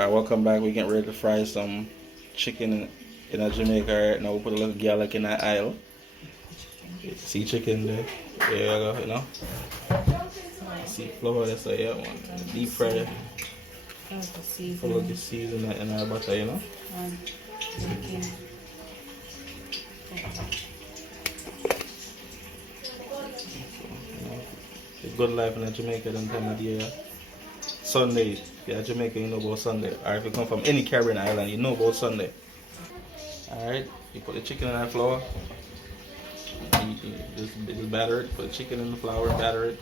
Alright, welcome back. We getting ready to fry some chicken in a Jamaica right now. We put a little garlic in that aisle. See chicken there. There you go, you know. See flour there, so yeah, one. Deep fry. Put a little season in our butter, you know. The good life in Jamaica them time of year. Sunday, if you're Jamaican, you know about Sunday. Or if you come from any Caribbean island, you know about Sunday. Alright, you put the chicken in that flour. You just batter it, put the chicken in the flour, batter it.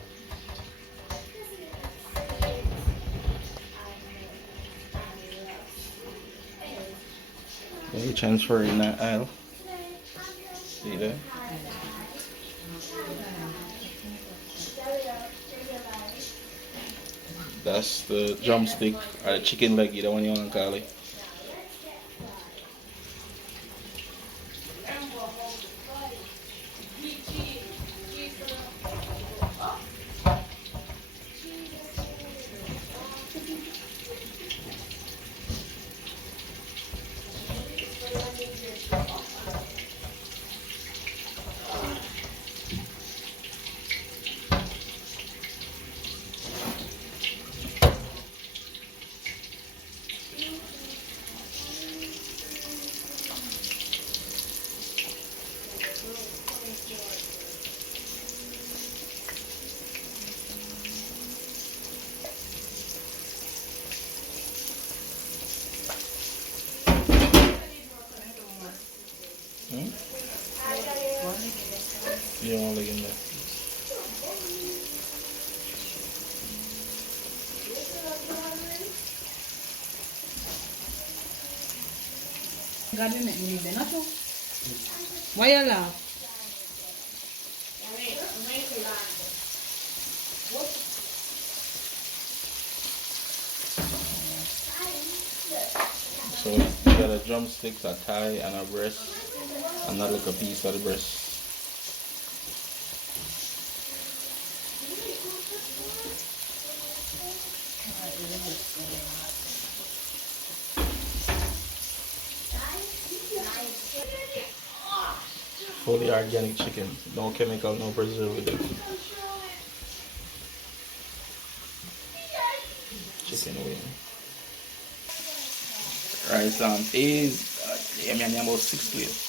Then you transfer it in that aisle. See there? That's the drumstick or the chicken leg, the one you want to call it. You don't want to in there. Why you laugh? So you got a drumstick, a thigh, and a breast, and not like a piece of the breast. Fully organic chicken, no chemical, no preservative. Chicken wing. Rice and peas. I'm about 6 plates.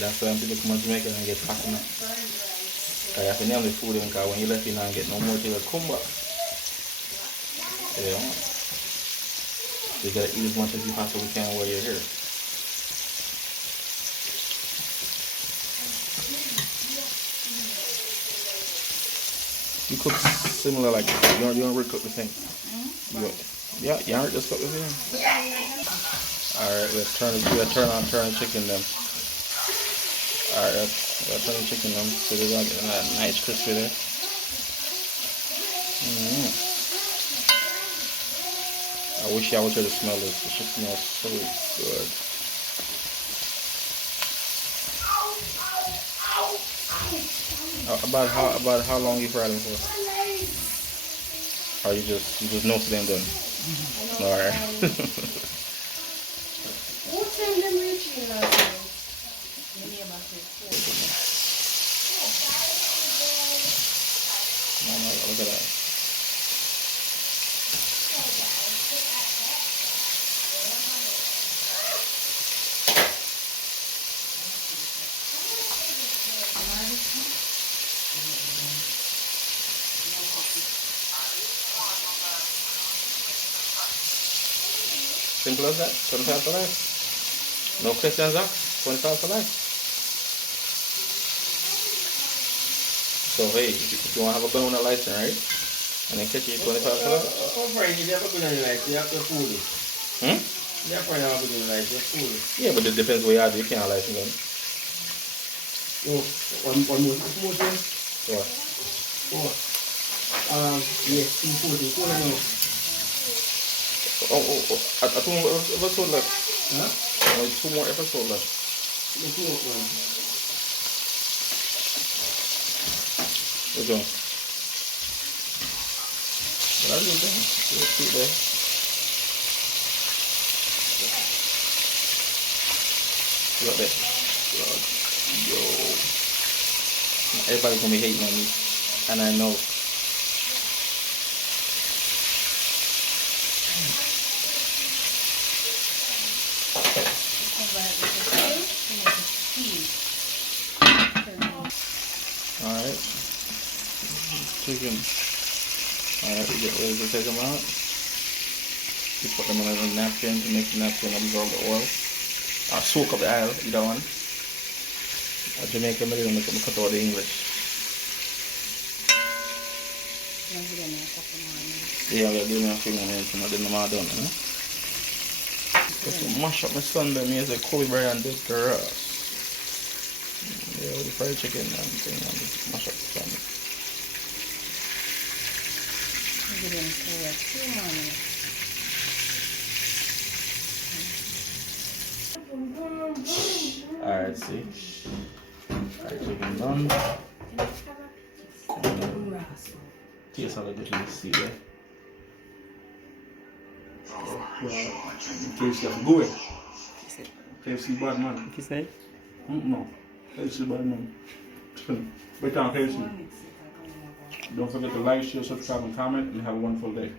That's why people come to Jamaica and get packing up. Because you have to name the food in, because when you left, you don't get no more till you come back. You know? You gotta eat as much as you possibly can while you're here. You cook similar like you don't really cook the same. You don't just cook the same. Alright, let's turn the chicken then. Alright, let's turn the chicken then so they're gonna get that nice crispy there. I wish y'all would try to smell this. It should smell so good. About how long you fried them for? Or you just know to them done? Alright. What time them reaching now? Look at that. Simple as that. 25 for life. No questions asked. 25 for life. So hey, if you want to have a banana license, right? And then catch you 25 for life. If you have a banana license, you have to fool it. You have to have a banana license, you fool it. Yeah, but it depends where you are. You can't have a license then. Oh, one more thing. What? Oh. Yes, 240. I 2 more episodes left. Huh? Only 2 more episodes left. The fourth one. Which one? What are you doing? Let's see there. Look there. God. Yo. Everybody's gonna be hating on me. And I know. Alright. Chicken. Alright, we get ready to take them out. We put them on a napkin to make the napkin absorb the oil. Soak up the oil, either one. Jamaica, I don't make cut out the English. Yeah, we're doing a few more minutes and I didn't know what I'm done, you know? Just to mash up my Sunday, me as a Kobe Bryant did to us. Yeah, with the fried chicken and thing, and just mash up the Sunday. Alright, see. Fried chicken done. Taste how good you see there. KFC have go away. KFC bad man. What you say? No. KFC bad man. Better on KFC. Don't forget to like, share, subscribe, and comment, and have a wonderful day.